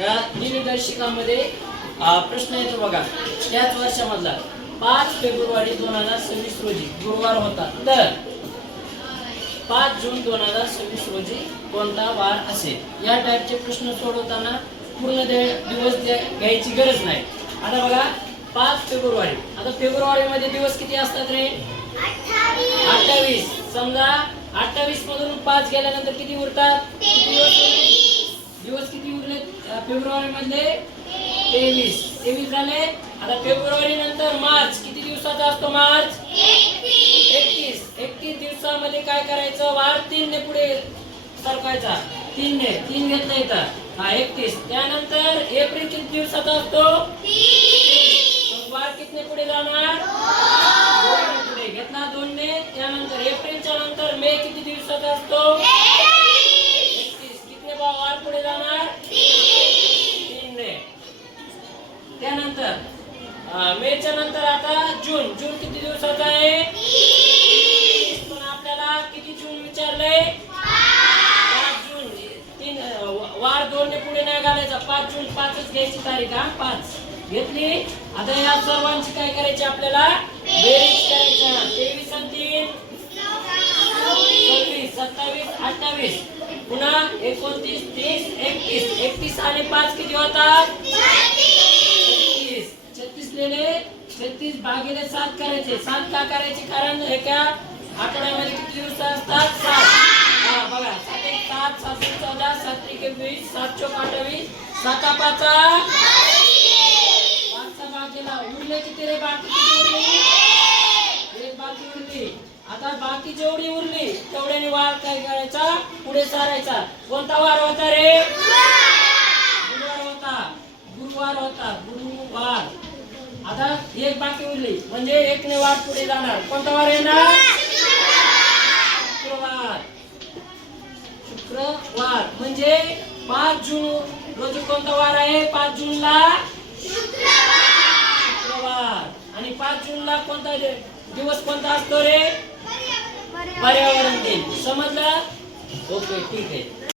या दिनदर्शिकामध्ये प्रश्न येतो बघा. त्याच वर्षामधला 5 फेब्रुवारी 2026 रोजी गुरुवार होता, तर 5 जून 2026 रोजी कोणता वार असेल? या टाईपचे प्रश्न सोडवताना पूर्ण दिवस घ्यायची गरज नाही. आता बघा 5 फेब्रुवारी, आता फेब्रुवारी मध्ये दिवस किती असतात रे? 28. समजा 28 मधून 5 गेल्यानंतर किती उरतात? दिवस किती उरले फेब्रुवारी मधले? 23 झाले. आता फेब्रुवारी नंतर मार्च किती दिवसाचा असतो? मार्च 31 दिवसामध्ये काय करायचं? वार 3 ने पुढे सरकायचा. 3 घेतला येतात. हा 31. त्यानंतर एप्रिल किती दिवसाचा असतो? वार कितने पुढे जाणार? 2 ने पुढे घेतला 2 ने. त्यानंतर एप्रिलच्या नंतर मे किती दिवसाचा असतो? 31. कितने वार पुढे जाणार? 3 ने. त्यानंतर मेच्या नंतर आता जून किती दिवसाचा आहे? 30. पण आपल्याला किती जून विचारले? 5 जून. 3 वार 2 ने पुढे नाही घालायचा. 5 जून 5च घ्यायची तारीख. 5 घेतली. आता या सर्वांची काय करायची? आपल्याला बेरीज करायची. 23 आणि 3 26, 27, 28. पुन्हा 29, 30, 31 आणि 5 किती होतात? 36 लिहिले. 36 भागिले 7 करायचे. 7 का करायचे? कारण एका आठवड्यामध्ये किती दिवस असतात? 7. बघा 7 एक 7, 7 एक 14, 7 एक 20, 7 चौक 28, 7 5 भागेला उरले किती रे? बाकी किती उरली? एक बाकी उरली. आता बाकी जेवढी उरली तेवढ्याने वार काय करायचा? पुढे सारायचा. कोणता वार होता रे? गुरुवार होता. गुरुवार. आता एक बाकी उरली म्हणजे 1 ने वार पुढे जाणार. कोणता वार येणार? शुक्रवार. म्हणजे 5 जून रोजी कोणता वार आहे? 5 जूनला शुक्रवार. आणि 5 जूनला कोणता दिवस कोणता असतो रे? पर्यावरण दिन. समजलं? ओके, ठीक आहे.